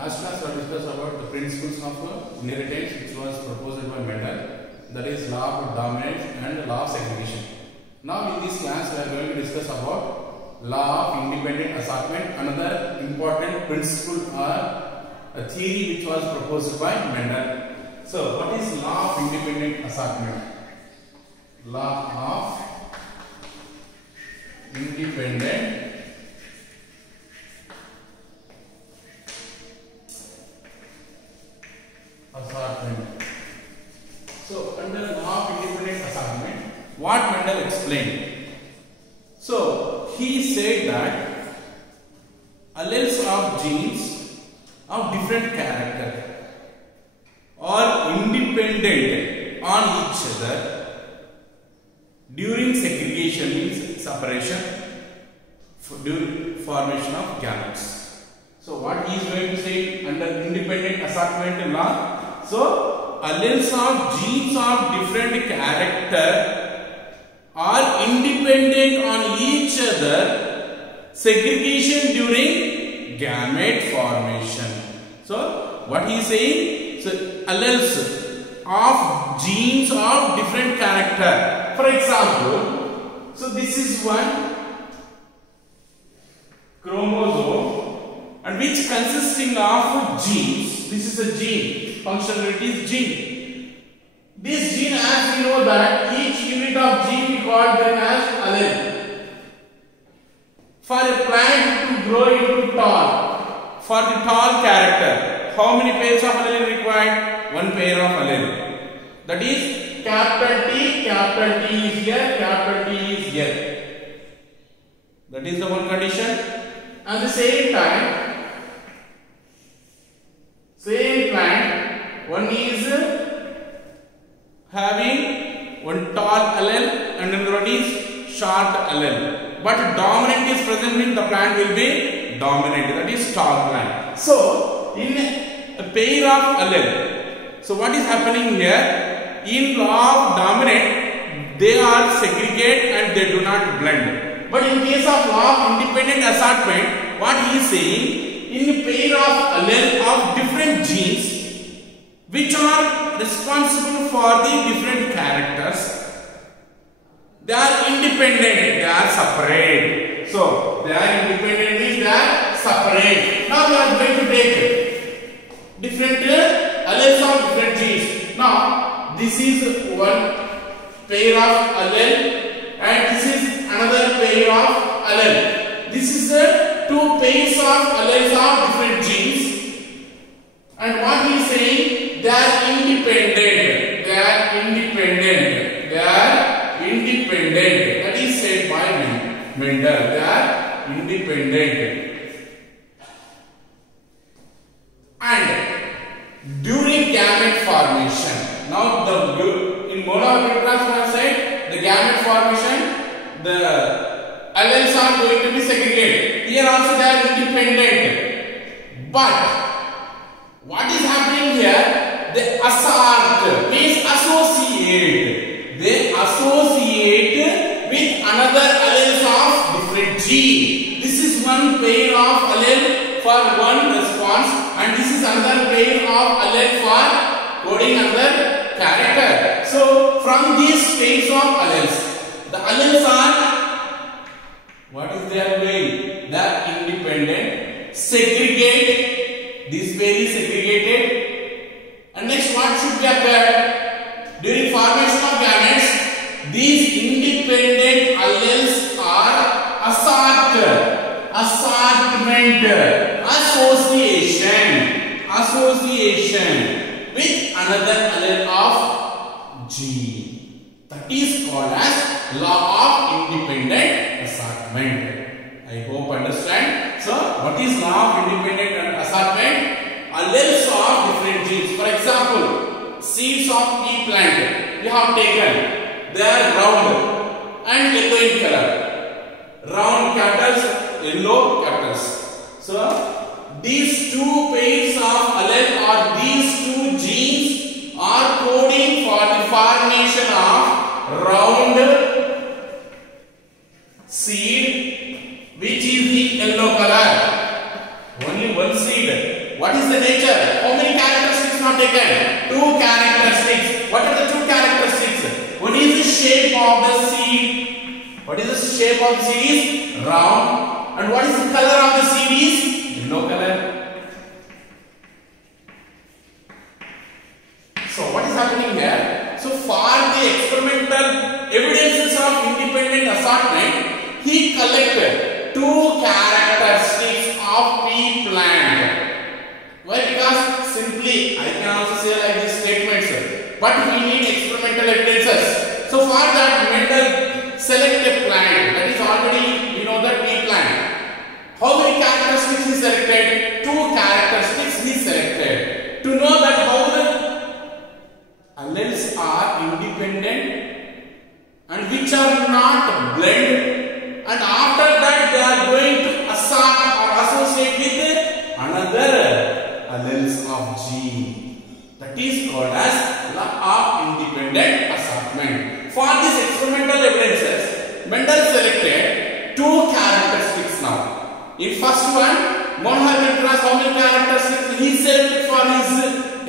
last class we discussed about the principles of inheritance which was proposed by Mendel, that is law of dominance and law of segregation. Now in this class we are going to discuss about law of independent assortment, another important principle or a theory which was proposed by Mendel. So what is law of independent assortment? Law of independent assortment. So under law of independent assortment, what Mendel explained? So he said that alleles of genes of different character are independent on each other during segregation, means separation, during formation of gametes. So what he is going to say under independent assortment law? So alleles of genes of different character are independent on each other segregation during gamete formation. So what he is saying? So alleles of genes of different character. For example, so this is one chromosome and which consisting of genes. This is a gene, functionality is gene. This gene, as we know that each unit of gene we call them as allele. For a plant to grow into tall, for the tall character, how many pairs of allele required? One pair of allele. That is capital T is here, capital T is here. That is the one condition. At the same time, same plant, one is having one tall allele and another one is short allele. But dominant is present, means the plant will be dominant. That is tall plant. So in a pair of allele, so what is happening here? In law of dominant, they are segregate and they do not blend. But in case of law of independent assortment, what he is saying, in a pair of allele of different genes which are responsible for the different characters, they are independent, they are separate. So they are independent means they are separate. Now we are going to take different alleles of different genes. Now this is one pair of allele and this is another pair of allele. This is two pairs of alleles of different genes, and what he is saying, they are independent. They are independent. They are independent. That is said by Mendel. They are independent. And during gamete formation, now in monoorganic transfer side, the gamete formation, the alleles are going to be segregated. Here also they are independent. But what is happening here? They assort, means associate. They associate with another alleles of different gene. This is one pair of allele for one response, and this is another pair of allele for coding another character. So from these pairs of alleles, the alleles are, what is their doing? They are independent, segregate. This pair is segregated. And next, what should be occurred? During formation of gametes, these independent alleles are assorted, assortment, association with another allele of gene. That is called as law of independent assortment. I hope understand. So what is law of independent assortment? Alleles of different genes. For example, seeds of pea plant we have taken. They are round and yellow in color. Round capitals, yellow capitals. So these two pairs of allele or these two genes are coding for the formation of round seed which is the yellow color. Only one seed. What is the nature? How many characteristics are taken? 2 characteristics. What are the 2 characteristics? One is the shape of the seed. What is the shape of the seed? Is round. And what is the color of the seed? Is yellow color. So what is happening here? So for the experimental evidences of independent assortment, he collected 2 characteristics of pea plant. Why? Because simply I can also say like these statements, but we need experimental evidences. So for that, Mendel select a plant that is already, we know that pea plant. How many characteristics he selected? 2 characteristics he selected. To know that how the alleles are independent and which are not blend, and after that they are going to assort or associate with another alleles of gene. That is called as law of independent assortment. For these experimental evidences, Mendel selected 2 characteristics now. In first one, monohybrid cross, how many characteristics he selected for his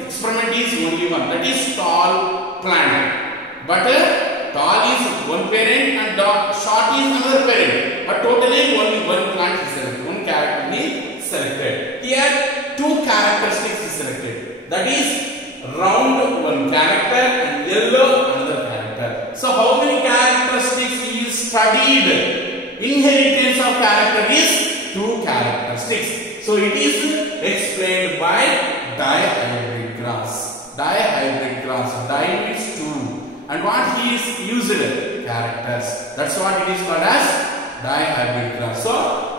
experiment is only one, that is tall plant. But tall is one parent and short is another parent. But totally only one plant is selected, one character is selected. Here 2 characteristics is selected. That is round one character and yellow another character. So how many characteristics he is studied? Inheritance of character is 2 characteristics. So it is explained by dihybrid cross. Dihybrid cross. Di means 2. And what he is used? Characters. That's what it is called as dihybrid cross. So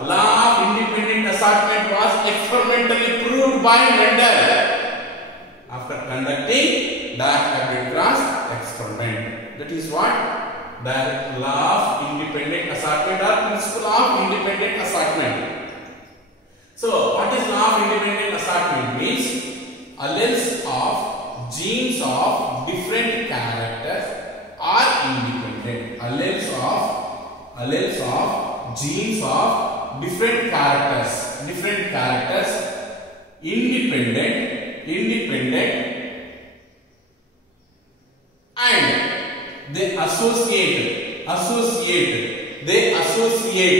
law of independent assortment was experimentally proved by Mendel after conducting dihybrid cross experiment. That is what? The law of independent assortment or principle of independent assortment. So what is law of independent assortment? Means alleles of genes of different characters are independent. Alleles of genes of different characters independent and they associate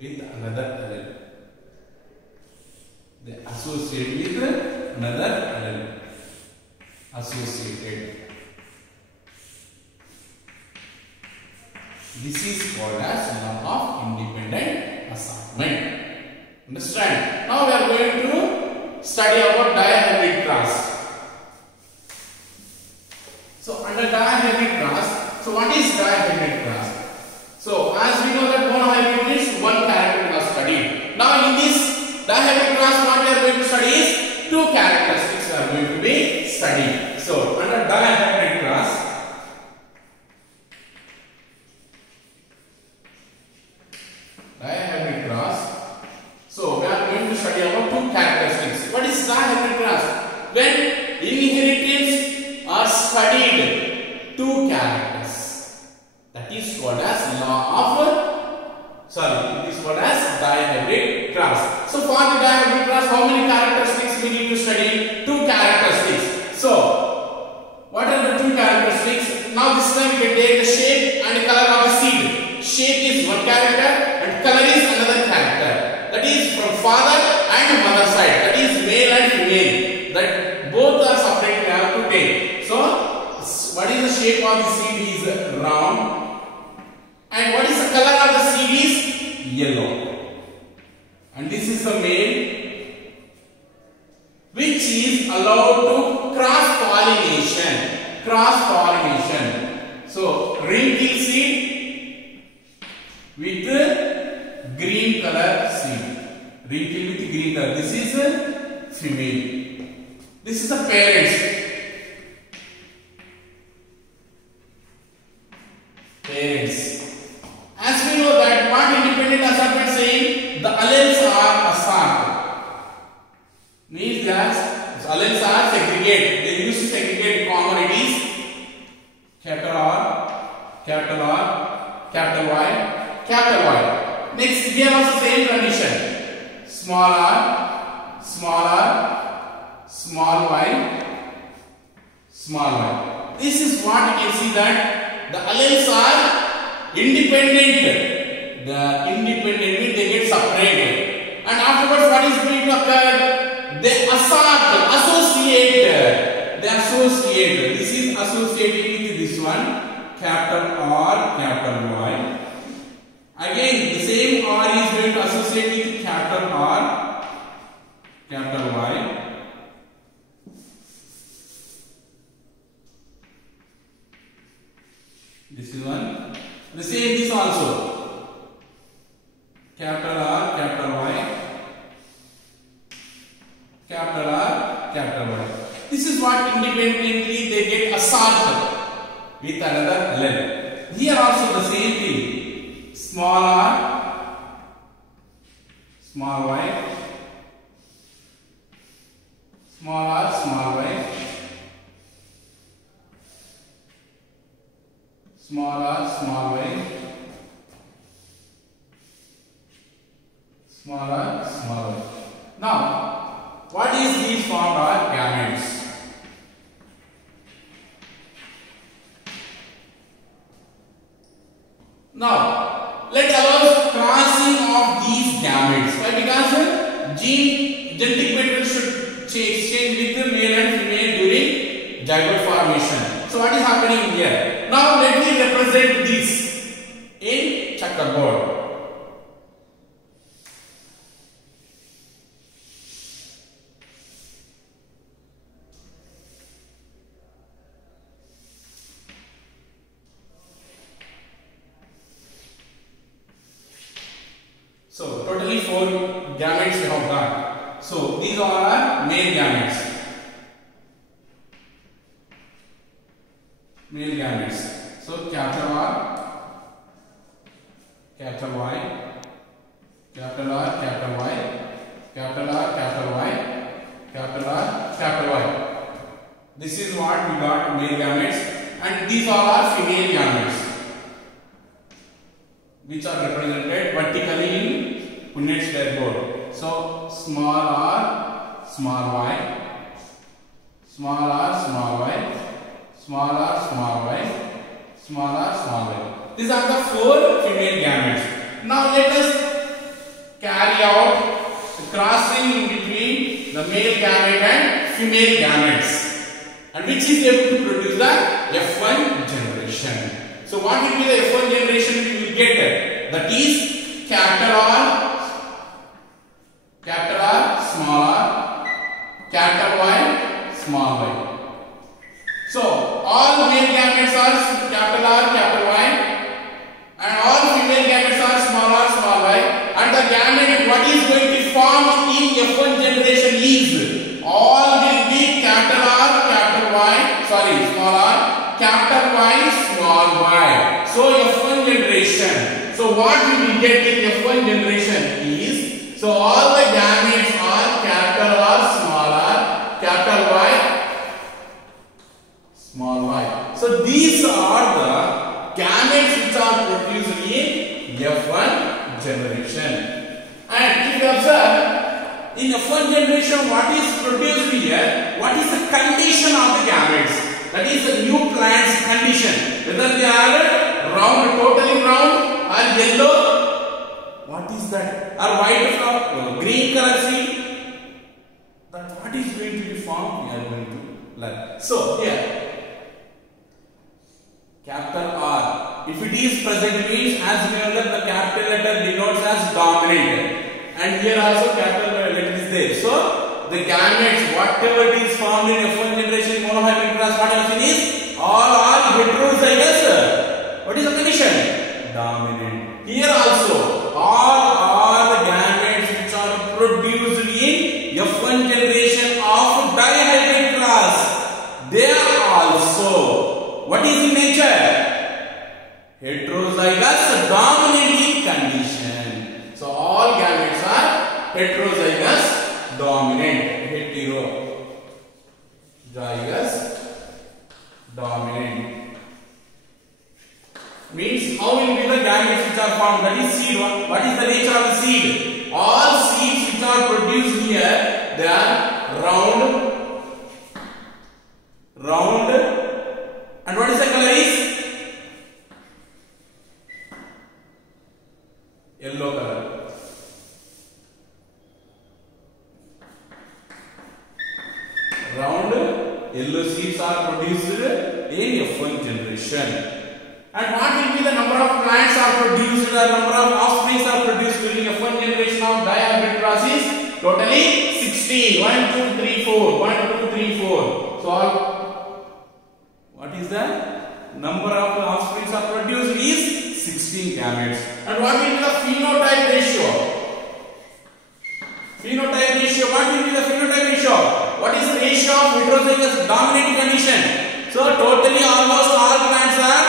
with another allele. They associate with another allele. Associated. This is called as law of independent assortment. Understand? Now we are going to study about dihybrid cross. So under dihybrid cross, so what is dihybrid cross? So as we know that monohybrid is one character was studied. Now in this dihybrid cross, what we are going to study is 2 characteristics are going to be studied. So under dihybrid cross, so we are going to study about 2 characteristics. What is dihybrid cross? When inheritance are studied 2 characters, that is called as it is called as dihybrid cross. So for the dihybrid cross, how many characteristics we need to study? 2 characteristics. So what are the 2 characteristics? Now this time we can take the shape and the color of the seed. Shape is one character and color is another character. That is from father and mother side. That is male and female. That both are separate we have to take. So what is the shape of the seed is round. And what is the color of the seed is yellow. And this is the male, which is allowed to cross pollination. Cross pollination. So wrinkle seed with green color seed. Wrinkle with green color. This is female. This is the parents. As we know that what independent assortment saying, the alleles are assorted. Means that alleles are segregated. They used to segregate commodities. Capital R, capital R, capital Y, capital Y. Next, here also same condition. small r, small r, small y, small y. This is what you can see that the alleles are independent. The independent means they get separated. And afterwards what is going to occur? They associate. They associate. This is associated with this one. Capital R, capital Y. Again, the same R is going to associate with capital R, capital Y. This is one. The same this also. Capital R, capital Y. Capital R, capital Y. This is what independently they get assorted with another allele. Here also the same thing. Small r, small y, small r, small y, small r, small y, small r, small y. Now, what is these formed are gametes? Now, let allow crossing of these gametes. Why? Because genetic material should change with the male and female during zygote formation. So what is happening here? Now let me represent this in checkerboard. So totally 4 gametes we have got. So these are our male gametes. Male gametes. So capital R, capital Y, capital R, capital Y, capital R, capital Y, capital R, capital Y. This is what we got male gametes, and these are our female gametes, which are represented vertically in Punnett square board. So small r, small y, small r, small y, small r, small y, small r, small y. These are the 4 female gametes. Now let us carry out the crossing in between the male gamete and female gametes, and which is able to produce the F1 generation. So what will be the F1 generation we will get? That is capital R, small r, capital Y, small y. So all male gametes are capital R, capital Y, and all female gametes are small r, small y. And the gamete what is going to form in F1 generation is all will be capital R, capital Y, sorry, small r, capital Y, small y. So F1 generation. So what we will get in F1 generation is, so all the gametes are capital R, small r, capital Y, small y. So these are the gametes which are produced in F1 generation. And if you observe, in F1 generation what is produced here, what is the condition of the gametes? That is the new plant's condition. Whether they are round, totally round, or yellow, what is that? Or white flower, green color seed. That what is going to be formed, we are going to learn. So here, capital R. If it is present means, as we know that the capital letter denotes as dominant, and here also capital letter is there. So the gametes, whatever it is formed in F1 generation monohybrid cross, what else it is? All are heterozygous. What is the condition? Dominant. Here also, all are the gametes which are produced in F1 generation of dihybrid cross. They are also, what is in nature? Heterozygous dominant condition. So all gametes are heterozygous dominant. Heterozygous dominant. Means how will be the gametes which are formed? That is seed. What is the nature of the seed? All seeds which are yellow seeds are produced in F1 generation. And what will be the number of plants are produced or number of offspring are produced during F1 generation of dihybrid crosses? Totally 16. 1, 2, 3, 4. 1, 2, 3, 4. So what is the number of offspring are produced is 16 gametes. And what will be the phenotype ratio? Phenotype ratio. What will be the phenotype ratio? What is the ratio of heterozygous dominant condition? So totally almost all plants are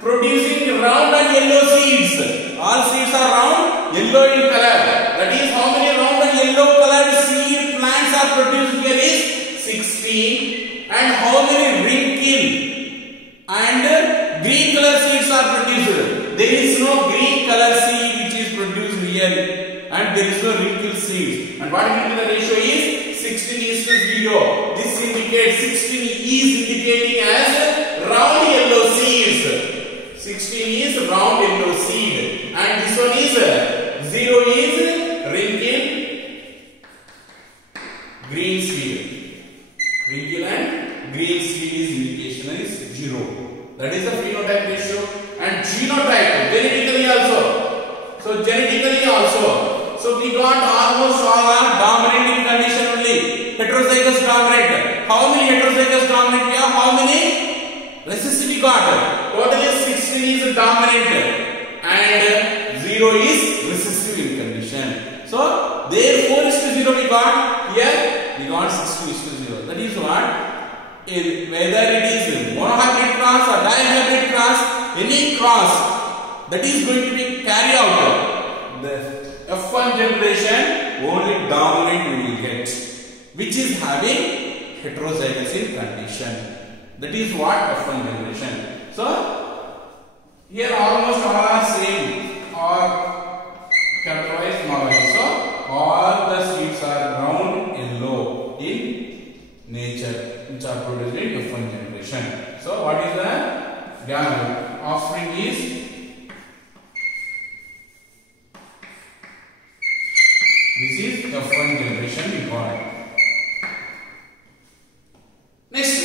producing round and yellow seeds. All seeds are round, yellow in color. That is how many round and yellow colored seed plants are produced here is 16. And how many wrinkled and green color seeds are produced? There is no green color seed which is produced here, and there is no wrinkled seeds. And what will be the ratio is 16:0. This indicates 16 is indicating as round yellow seeds. 16 is round yellow seed, and this one is 0 is wrinkled green seed. Wrinkle and green seed is indication is 0. That is the phenotype ratio. And genotype, genetically also. So genetically also. So we got almost all are dominant in condition only. Heterozygous dominant. How many heterozygous dominant we have? How many recessive we got? Totally 16 is dominant and 0 is recessive in condition. So therefore 4:0 we got here. We got 6:0. That is what? Whether it is monohybrid cross or dihybrid cross, any cross that is going to be carried out the F1 generation, only dominant we will get, which is having heterozygous in condition. That is what F1 generation. So here almost all are same or capitalized small I. So all the seeds are brown yellow in nature, which are produced in F1 generation. So what is the gamete? Offspring is this is F1 generation we got. Next,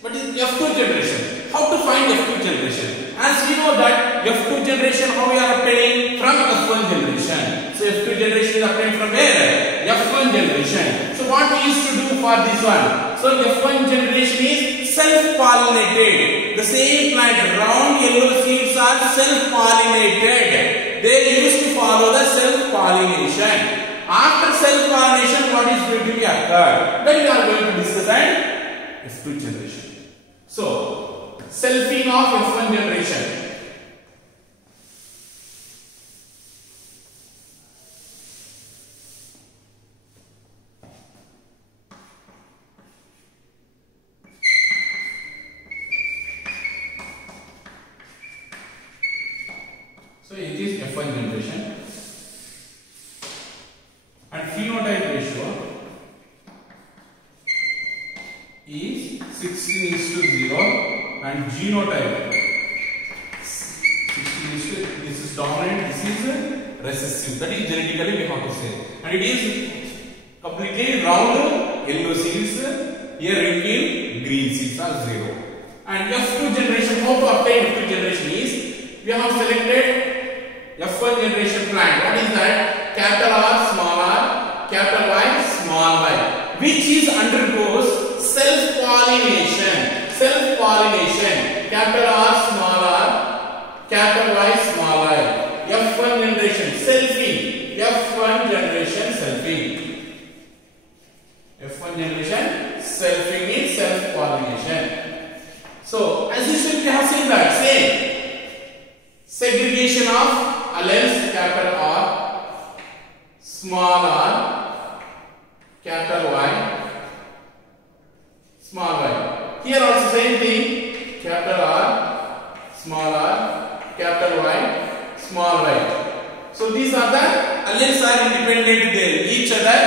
what is F2 generation? How to find F2 generation? As we know that F2 generation, how we are obtaining from F1 generation. So F2 generation is obtained from where? F1 generation. So what we used to do for this one? So F1 generation is self-pollinated. The same plant, round yellow seeds are self-pollinated. They used to follow the self-pollination. After self-pollination, what is going to be occurred? Then we are going to discuss at F2 generation. So selfing of F1 generation. So it is F1 generation. And phenotype ratio is 16:0, and genotype 16:, this is dominant, this is recessive. That is genetically we have to say. And it is completely round yellow seeds, here wrinkled green seeds are 0. And F2 generation, how to obtain F2 generation is, we have selected F1 generation plant. What is that? Capital R, small r, capital Y, small y, which is undergoes self-pollination. Self-pollination. Capital R, small r, capital Y, small y. F1 generation selfing. F1 generation selfing. F1 generation selfing is self-pollination. So as usual we have seen that same segregation of alleles, capital R, small r, capital Y, small y. Here also same thing, capital R, small r, capital Y, small y. So these are the alleles are independent there each other,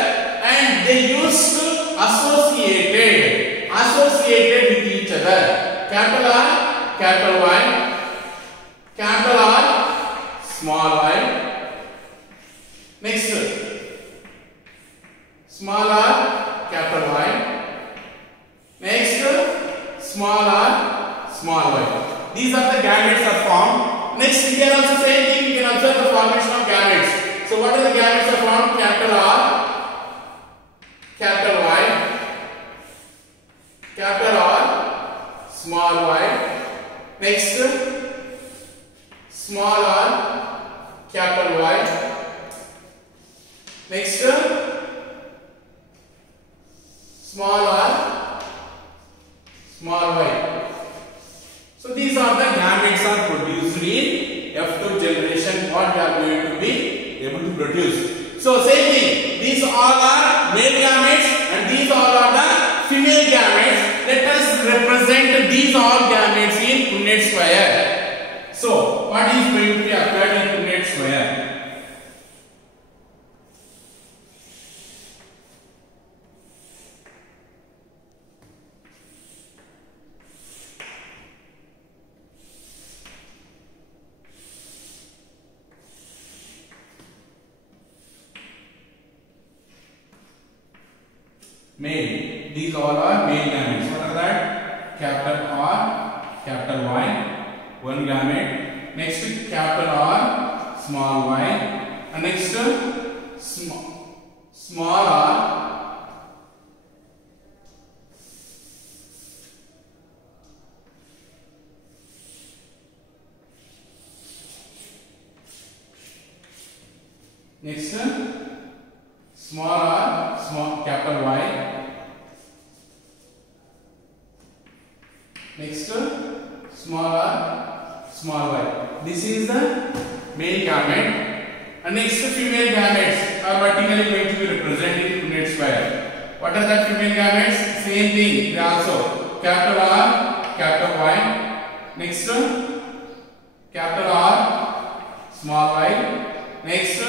and they used to associated with each other. Capital R, capital Y, capital R, small y. Next, small r, capital Y. small r, small y. These are the gametes are formed. Next, here also same thing, you can observe the formation of gametes. So what are the gametes are formed? Capital R, capital Y, capital R, small y. Next, small r, capital Y. Next, small r, small y. So these are the gametes are produced in F2 generation. What we are going to be able to produce. So same thing. These all are male gametes and these all are the female gametes. Let us represent these all gametes in Punnett square. So what is going to be applied in Punnett square? Male. These all are male gametes. What are that? Capital R, capital Y, one gamete. Next, capital R, small y. And next, small r. Next, small r, small capital Y. Next, small r, small y. This is the male gamete. And next, female gametes are vertically going to be represented in Punnett square. What are the female gametes? Same thing. They also capital R, capital Y. Next, capital R, small y. Next,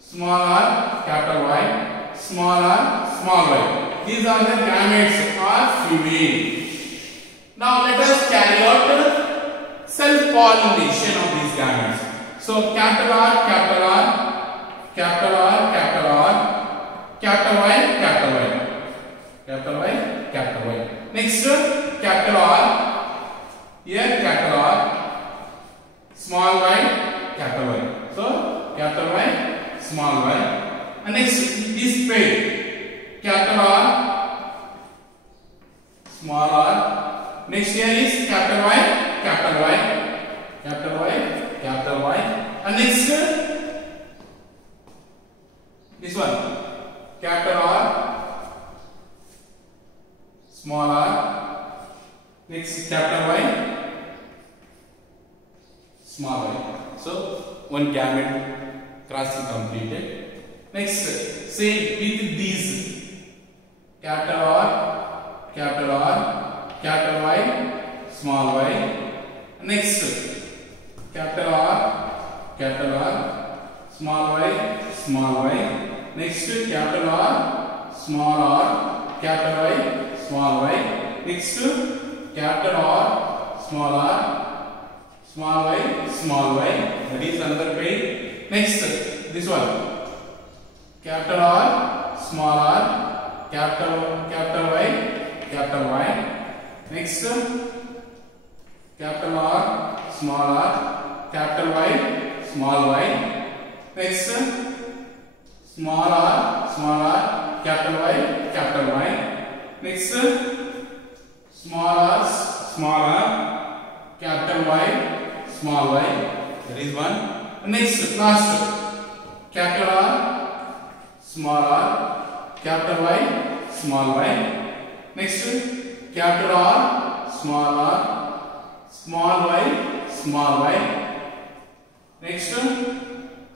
small r, capital Y, small r, small y. These are the gametes are female. Now let us carry out self-pollination of these gametes. So capital R, capital R, capital R, capital R, capital Y, capital Y, capital Y, capital Y. Next, capital R, here capital R, small y, capital Y. So capital Y, small y. And next, this pair, capital R, small r. Next here is capital Y, capital Y, capital Y, capital Y. And next, this one, capital R, small r. Next, capital Y, small y. So one gamete crossing completed. Next, say with these capital R, capital R, capital Y, small y. Next, capital R, capital R, small y, small y. Next, capital R, small r, capital Y, small y. Next, capital R, small r, small y, small y. That is another pair. Next, this one, capital R, small r, capital Y, capital Y. Next, capital R, small r, capital Y, small y. Next, small r, capital Y, capital Y. Next, small r, capital Y, small y. That is one. Next, last, capital R, capital Y, small y. Next, capital R, small y, small y. Next,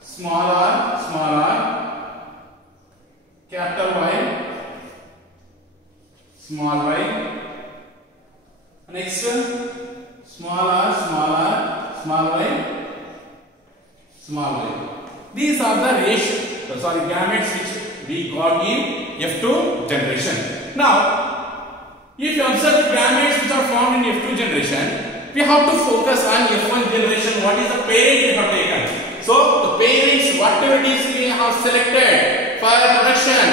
small r, capital Y, small y. Next, small r, small y, small y. These are the gametes which we got in F2 generation. Now, if you observe the gametes which are formed in F2 generation, we have to focus on F1 generation. What is the parent we have taken? So, the parents, whatever it is we have selected for production,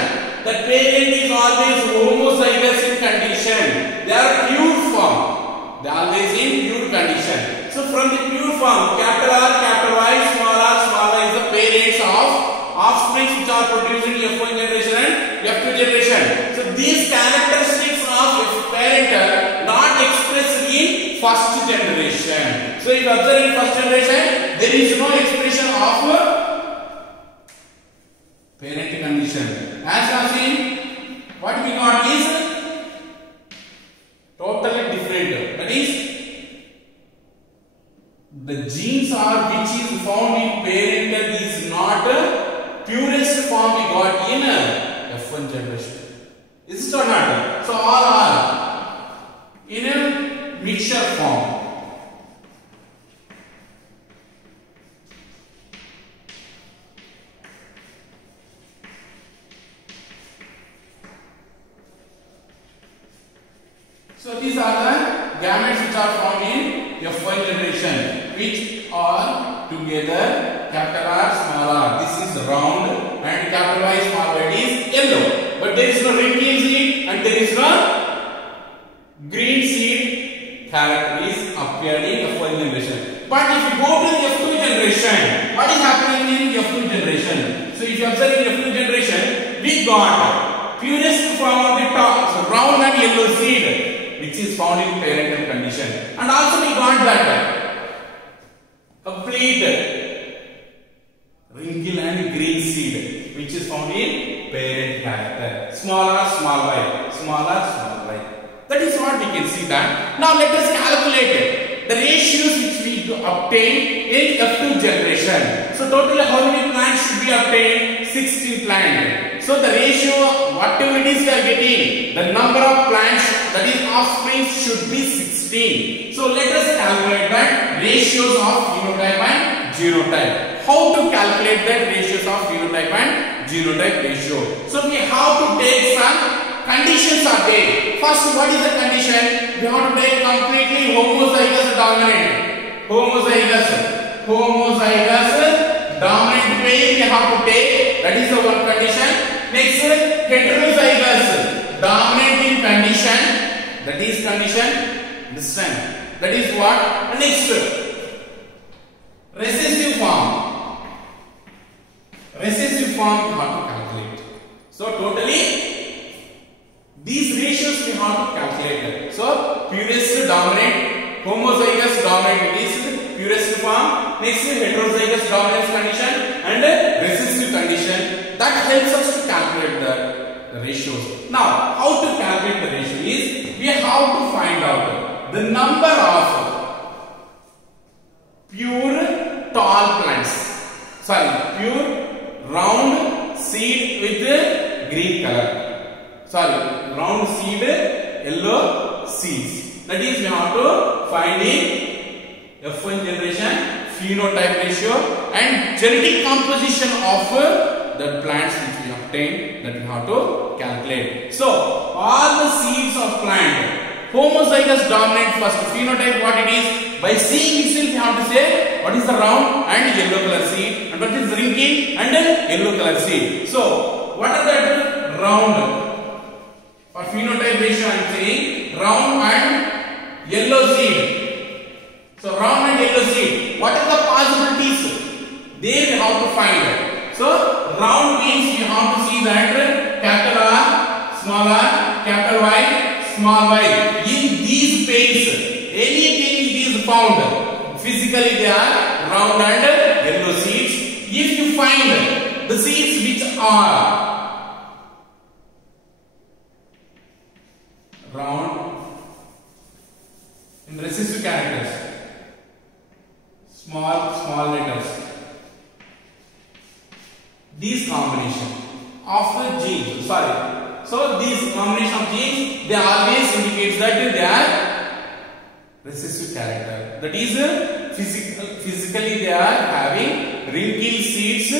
the the parent is always homozygous in condition. They are pure form. They are always in pure condition. So from the pure form, capital R, capital Y, small y is the parents of offspring which are produced in F1 generation and F2 generation. So these characteristics of F parent are not expressed in first generation. So if you observe in first generation, there is no expression of parent condition. As we have seen, what we got is totally different. That is, the genes are which is found in parent is not purest form we got in F1 generation. Is it or not? So all are in a mixture form. So these are the gametes which are found in F1 generation, which are together capital R, small r. This is round and capital Y, small y is yellow. But there is no red seed and there is no green seed character is appeared in F1 generation. But if you go to the F2 generation, what is happening in F2 generation? So if you observe in F2 generation, we got purest form of the top, so round and yellow seed, which is found in parental condition, and also we got that complete wrinkle and green seed, which is found in parent character. Small r, small y, small r, small y. That is what we can see that. Now let us calculate the ratios which we obtain in F2 generation. So totally how many plants should be obtained? 16 plants. So the ratio, whatever it is we are getting, the number of plants, that is offspring, should be 16. So let us calculate that ratios of phenotype and genotype. How to calculate that ratios of phenotype and genotype ratio? So we have to take some conditions are there. First, what is the condition? We have to take completely homozygous dominant. Homozygous dominant pair we have to take. That is the one condition. Next, heterozygous dominant in condition. That is condition. This time. That is what? Next, recessive form. Recessive form we have to calculate. So totally these ratios we have to calculate. So purest dominant, homozygous dominant is purest form. Next, heterozygous dominance condition and recessive condition. That helps us to calculate the ratios. Now, how to calculate the ratio is we have to find out the number of pure tall plants. Sorry, pure round seed with green color. Sorry, round seed, yellow seeds. That is, we have to find in F1 generation phenotype ratio and genetic composition of the plants which we obtain, that we have to calculate. So, all the seeds of plant, homozygous dominant, first phenotype what it is, by seeing itself we have to say what is the round and yellow color seed and what is wrinkle and yellow color seed. So, what are the round? For phenotype ratio I am saying round and yellow seed. So round and yellow seed. What are the possibilities? There we have to find. So round means you have to see that capital R, small r, capital Y, small y. In these pairs, anything it is found, physically they are round and yellow seeds. If you find the seeds which are round in recessive characters, small letters, these combination of the genes, so these combination of genes, they always indicates that they are recessive character. That is physically they are having wrinkled seeds,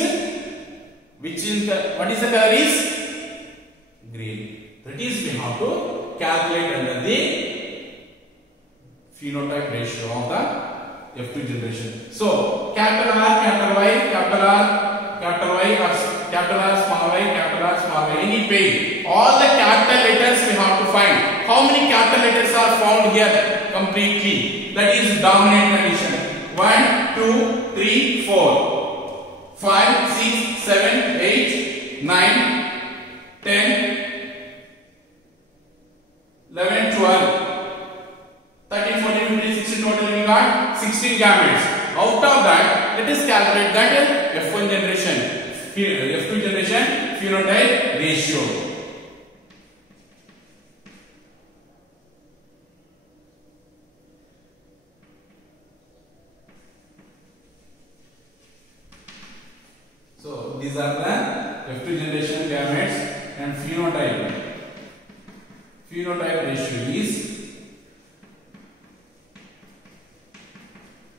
which in the, what is the color is green. That is, we have to calculate under the phenotype ratio of the F2 generation. So capital R, capital Y, capital R, capital Y, or capital R, small y, capital R, small y any page, all the capital letters we have to find. How many capital letters are found here completely? That is dominant condition. 1, 2, 3, 4, 5, 6, 7, 8, 9, 10, 11, 12, 13, 14, 15, 16, total we got 16 gametes. Out of that, let us calculate that F1 generation, F2 generation phenotype ratio. So these are the F2 generation gametes and phenotype. Phenotype ratio is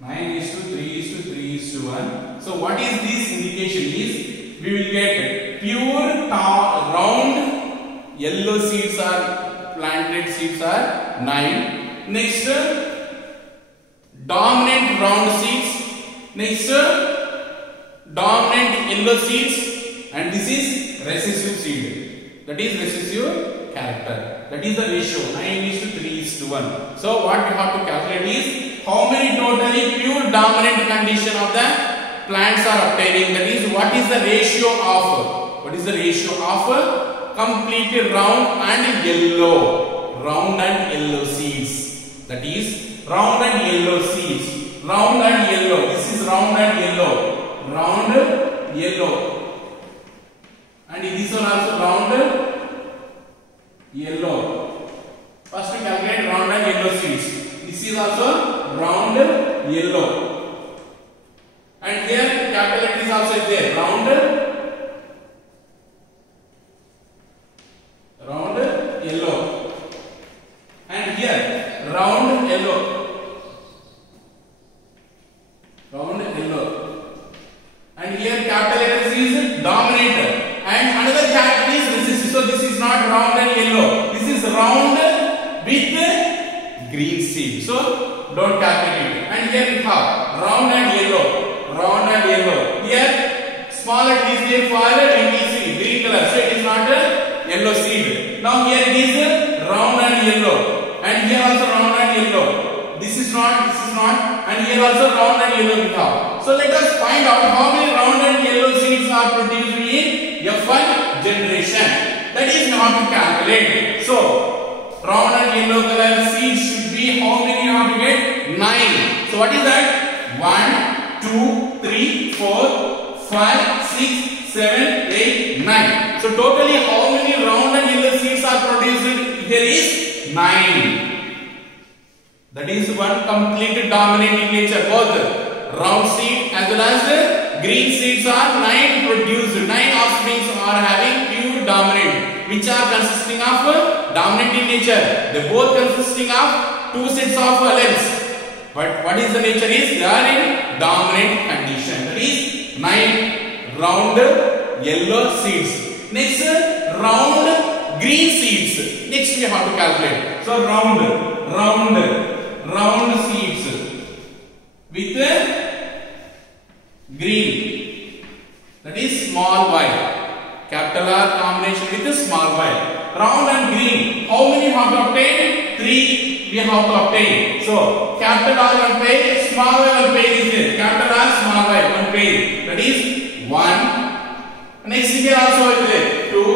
9:3:3:1. So what is this indication is we will get pure round yellow seeds are planted seeds are 9. Next dominant round seeds. Next dominant yellow seeds, and this is recessive seed. That is recessive character. That is the ratio 9:3:1. So what we have to calculate is how many totally pure dominant condition of the plants are obtaining. That is what is the ratio of completely round and yellow seeds. That is round and yellow seeds. Round and yellow. This is round and yellow. Round yellow. And this one also round yellow. First we calculate round and yellow seeds. This is also round yellow. And here capital letter is also there. Round yellow. And here round yellow. Round yellow. And here capital letter is dominator. And another character is recessive. So this is not round and yellow. This is round with green seed. So don't calculate it. And here we have round and yellow. Round and yellow. Here smaller is there for green seed, green color. So it is not a yellow seed. Now here it is round and yellow. And here also round and yellow. This is not. And here also round and yellow we have. So let us find out how many round and yellow seeds are produced in F1 generation. That is we have to calculate. So round and yellow color seeds should be how many you have to get? 9. So what is that? 1, 2, 3, 4, 5, 6, 7, 8, 9. So totally how many round and yellow seeds are produced? Here is 9. That is one complete dominant in nature. Both round seed as well as green seeds are 9 produced. 9 offsprings are having pure dominant, which are consisting of dominant in nature. They both consisting of 2 sets of alleles. But what is the nature is they are in dominant condition. That is 9 round yellow seeds. Next round green seeds. Next we have to calculate. So round seeds with green. That is small y. Capital R combination with small y. Round and green. How many have to obtain? 3 we have to obtain. So capital R one page, small y one page is there. Capital R, small y one page. That is 1. Next here also is there 2.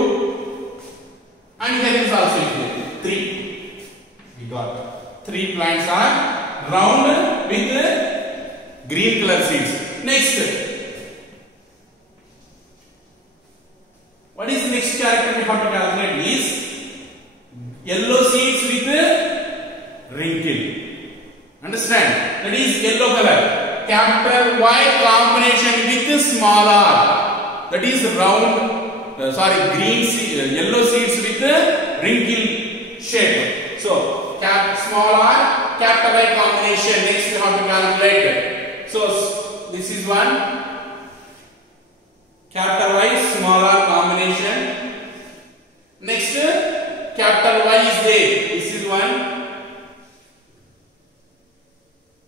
And here is also there 3. We got 3 plants are round with green color seeds. Next, what is the next character we have to calculate is yellow seeds with wrinkle. Understand? That is yellow color. Capital Y combination with small r. That is round. Yellow seeds with wrinkle shape. So small r, capital Y combination. Next we have to calculate. So this is one. Capital Y, small r combination. Next capital Y is there. This is one.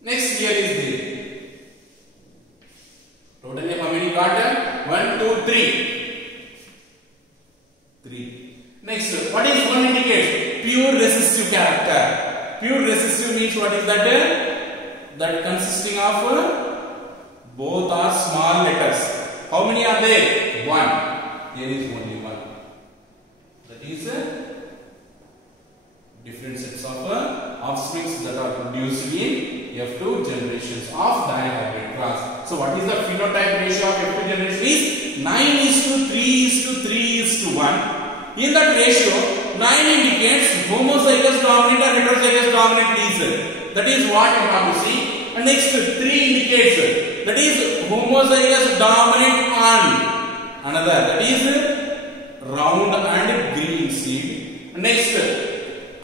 Next here is there. Totally how many got? 1, 2, 3. Next, what is 1 indicates? Pure recessive character. Pure recessive means what is that? That consisting of both are small letters. How many are there? 1. There is only 1. That is different sets of offsprings that are produced in F2 generations of dihybrid class. So what is the phenotype ratio of F2 generation? Is 9:3:3:1. In that ratio, 9 indicates homozygous dominant or heterozygous dominant is. That is what you have to see. And next 3 indicates that is homozygous dominant on another, that is round and green seed. And next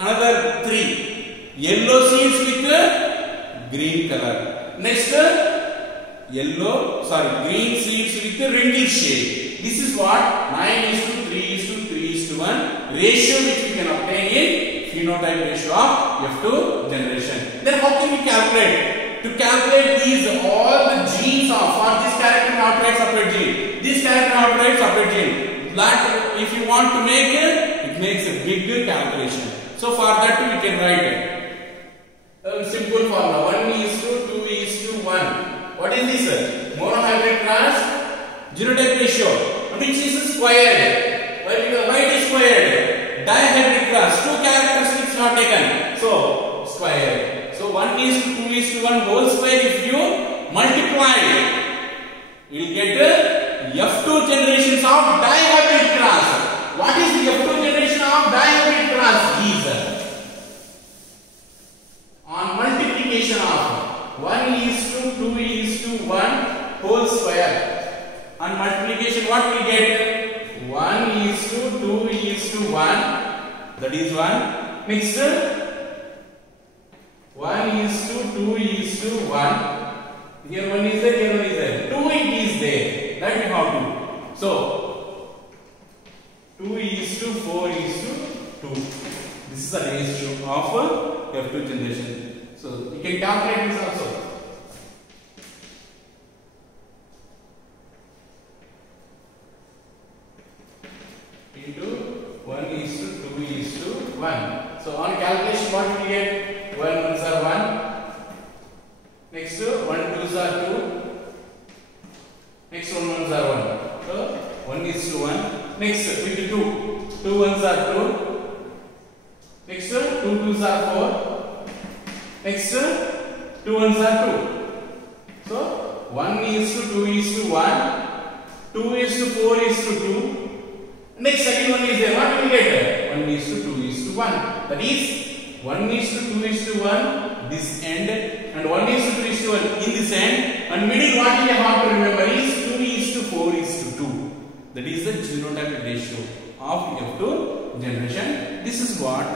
another 3 yellow seeds with green color. Next green seeds with wrinkled shade. This is what 9:3:3:1 ratio which we can obtain in phenotype ratio of F2 generation. Then how can we calculate? To calculate these, all the genes of for this character we have to write separate gene. This character we have to write separate gene. That if you want to make it makes a bigger calculation. So for that we can write simple formula 1:2:1. What is this? Monohybrid class genotype ratio, which is squared. Why it is squared? Dihybrid class, 2 characteristics are taken, so square. So 1:2:1 whole square. If you multiply, you will get F2 generations of dihybrid class. What is the F2 generation of dihybrid class? Is on multiplication of 1:2:1 whole square. On multiplication, what we get? 1:2:1. That is 1. Next 1:2:1. Here 1 is there, here 1 is there. 2 it is there. That we have to. So 2:4:2. This is the ratio of F2 generation. So you can calculate this also. Into 1:2:1. So on calculation, what we get? 1 ones are 1. Next 1 twos are 2. Next 1 ones are 1. So 1:1. Next with 2. 2 ones are 2. Next 2 twos are 4. Next 2 ones are 2. So 1:2:1. 2:4:2. Next second one is there. What will we get? 1:2:1. That is 1:2:1 this end and 1:2:1 in this end, and middle what we have to remember is 2:4:2. That is the genotype ratio of F2 generation. This is what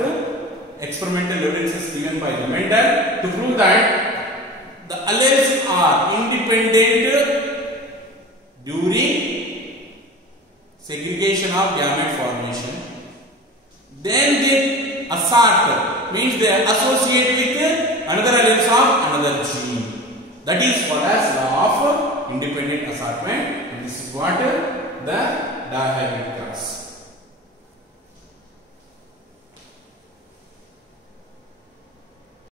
experimental evidence is given by Lemaitre to prove that the alleles are independent during segregation of gamete formation. Then they assort, means they associate with another alleles of another gene. That is called as law of independent assortment. And this is what the dihybrid class.